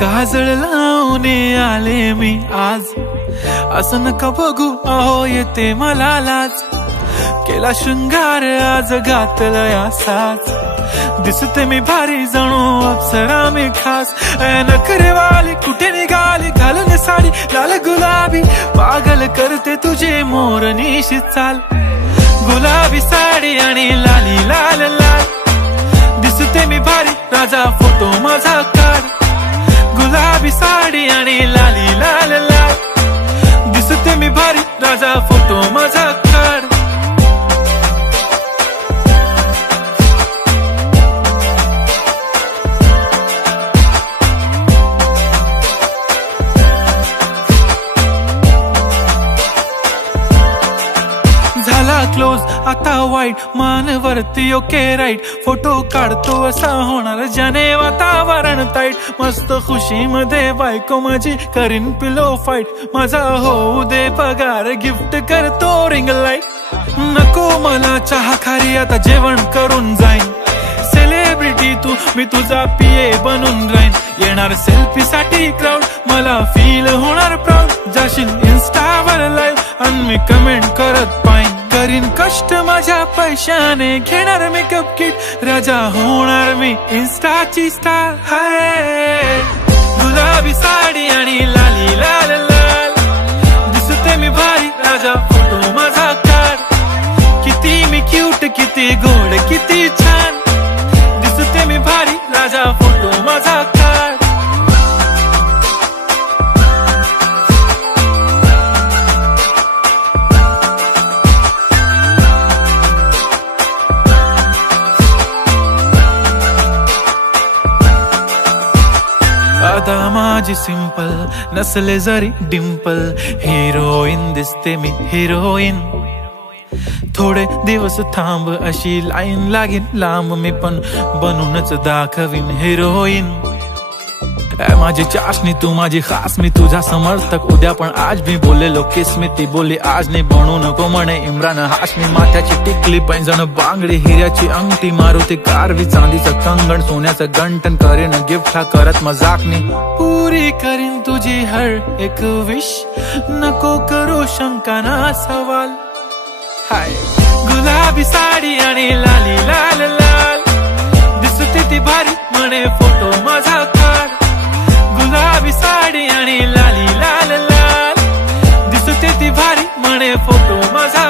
काजळ लावून आले मी आज, असं नका बघू अहो येते मला लाज। केला शृंगार आज घातला साज, दिसते मी भारी जणू अप्सरा मी खास। नखरेवाली कुठे निघाली घालून साडी लाल गुलाबी, पागल करते तुझे मोरनीशी चाल। गुलाबी साडी आणि लाली लाल लाल, दिसते मी भारी राजा फोटो माझा काढ। गुलाबी साडी आणि लाली लाल लाल, दिसते मी भारी राजा फोटो माझा काढ। झाला क्लोज आता वाईट, मान वरती ओके राईट, फोटो काढतो असा होणार ज्याने वातावरण ताईट। मस्त खुशी मध्ये बायको माझी करीन पिलो फाईट, माझा होऊ दे पगार गिफ्ट करतो रिंग लाईट। नको मला चहा खारी आता जेवण करून जाईन, सेलिब्रिटी तू मी तुझा पीए बनून राहीन। येणार सेल्फी साठी क्राऊड मला फील होणार प्राऊड, जाशील इन्स्टावर लाईव्ह आणि मी कमेंट करत पाईन। करीन कष्ट माझ्या पैशाने घेणार मेकअप किट, राजा होणार मी इन्स्टाची स्टार। हाय गुलाबी साडी आणि लाली लाल लाल, दिसते मी भारी राजा फोटो माझा काढ। किती मी क्यूट किती गोड किती छान, दिसते मी भारी राजा फोटो माझा काढ। आता माझी सिंपल नसले जरी डिंपल, हिरोईन दिसते मी हिरोईन। थोडे दिवस थांब अशी लाईन लागेल लांब, मी पण बनूनच दाखवीन हिरोईन। माझी चाशनी तू माझी खास, मी तुझा समर्थक उद्या पण आज मी बोललेलो किस मी, ती बोलली आज नाही बनू नको म्हणे इम्रान हाशमी। माथ्याची टिकली पैंजण बांगडी हिऱ्याची अंगठी, मारुती कारवी चांदीचं कंगण सोन्याचं गंटन, करीन गिफ्ट हा करत मजाकनी। पुरी करीन तुझी हर एक विश, नको करू शंका ना सवाल। हाय गुलाबी साडी आणि लाली लाल लाल, दिसते ती भारी म्हणे फोटो माझा काढ। गुलाबी साडी आणि लाली लाल लाल, दिसते ती भारी म्हणे फोटो माझा